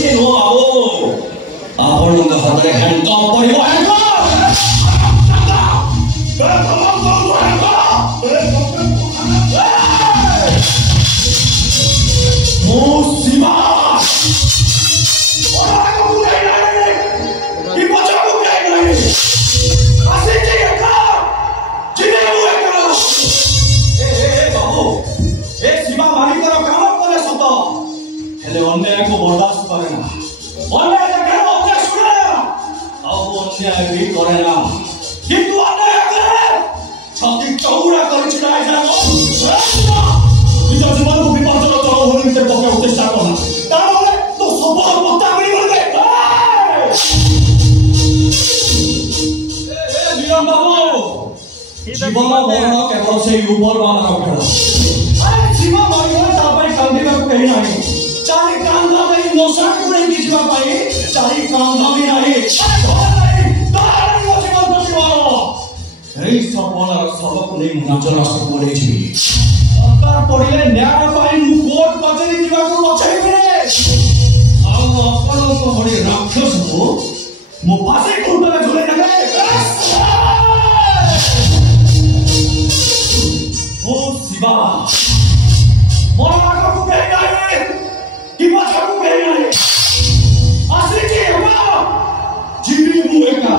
ସେମିତି ନୁହଁ ବାବୁ। ଆପଣଙ୍କ ହାତରେ ହ୍ୟାଣ୍ଡକପ୍ ପଡ଼ିବ। ମୁଁ ଶିବା अन्याय को बर्दाश्त करे ना, अन्याय देखे अन्याय सुने अब अन्याय भी करे ना, किंतु अन्याय करे छाती चौड़ा कर छिड़ाई जाओ निज जीवन को विपर्जन चलो होने भीतर पके उद्देश्य करना तारे तो सब पत्ता मिल गए। ए वीरम बाबू जीवन मरण केवल से ऊपर वाला खेल। अरे जीवन मरण तापई कांदी को कहीं नहीं चारी कांधा में नोसाट को नहीं किसी बात पाई चारी कांधा में नहीं तारी वो जीवन को जीवन यही सबक नहीं मुझे रास्ते बोले जी सरकार पढ़िले न्याय पाई मु कोर्ट कचेरी जीवा को बचाई मिले अब अपन को बड़ी राक्षस को मु पासे कोर्ट में झूले लगे ओ शिवा मोरा को कह गए कि बचा को कह गए असली की है जीवी मुए का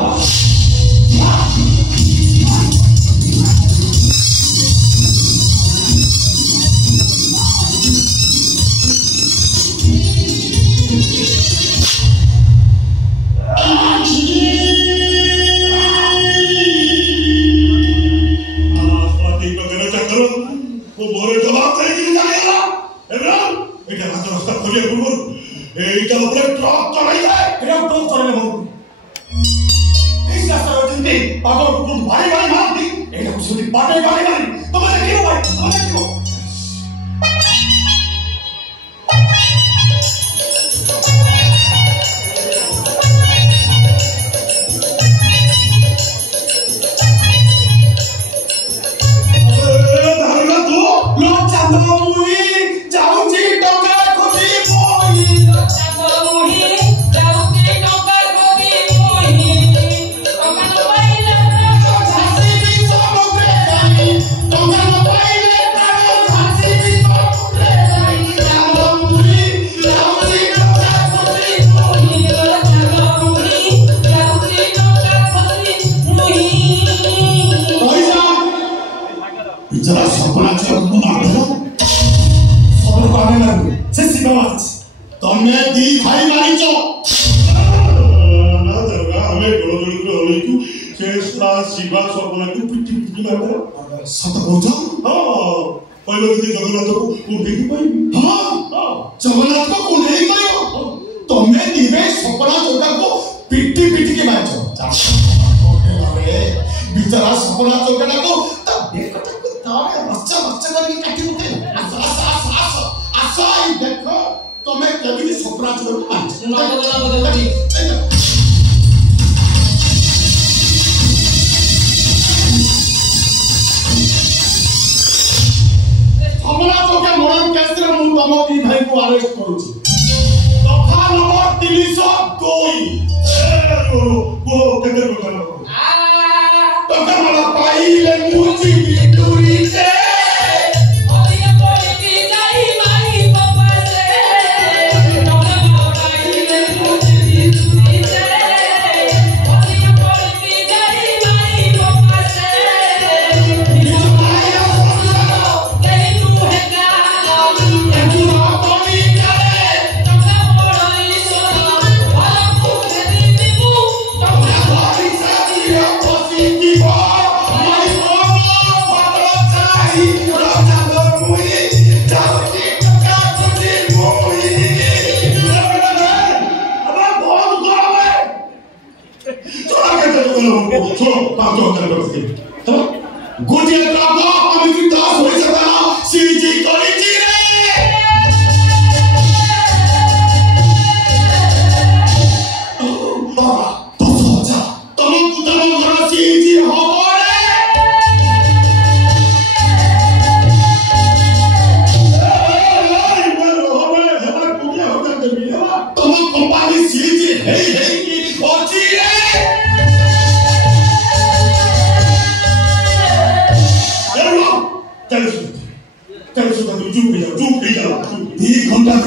Toma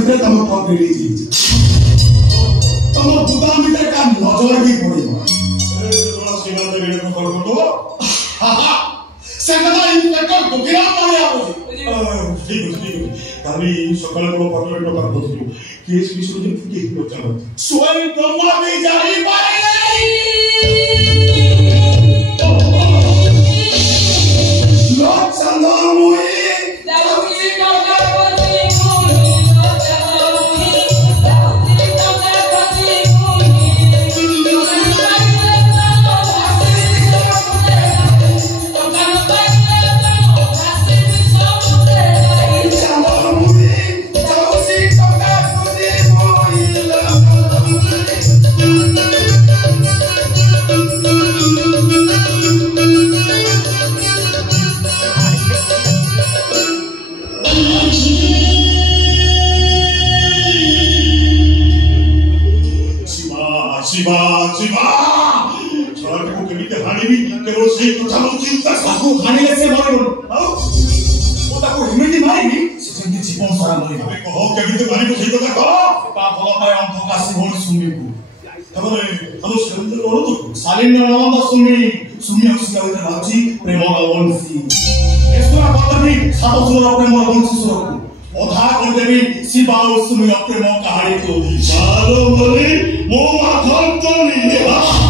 ଭିତରେ ତମ ଠକ ରିଲିଜ ତମ ବୁଦାମ ଭିତରେ କା ନଜର ବି ପଡ଼ିବ ଶିବା ଦେବୀ କୁ କଲ୍ କରିଦବ ସେକଦା ଇନ୍ସପେକ୍ଟର ଗୋକିରା ମାରିଆ ବୋଝି ठीक है काली सकाळ को पत्र टका बदलू केस विषय जे फुटी बचाव स्वयं ब्रह्मा भी जानी पाए लोक संधान हुई शिवा शिवा छाट को केमिते हानिबी केवल से कथा लौची उता ताको हानिले से मरिबो ओ ताको हिमिति मारिबी से जेंति जीवन सारा मरिबो अबे कहो केमिते मारिबो से कथा कह ता भल पाए अंत कासी बोल सुमिबो तबरे हम सुरेंद्र ओरो तो सालिन्द नवम सुमी हसिका वितर भाउची प्रेम वंशी एस्टरा पदवी सातसुर प्रेम वंशी सुरको ओधा करदेवी शिवा और सुमी प्रेम कहानी को सालो मरे मो माथन तो नहीं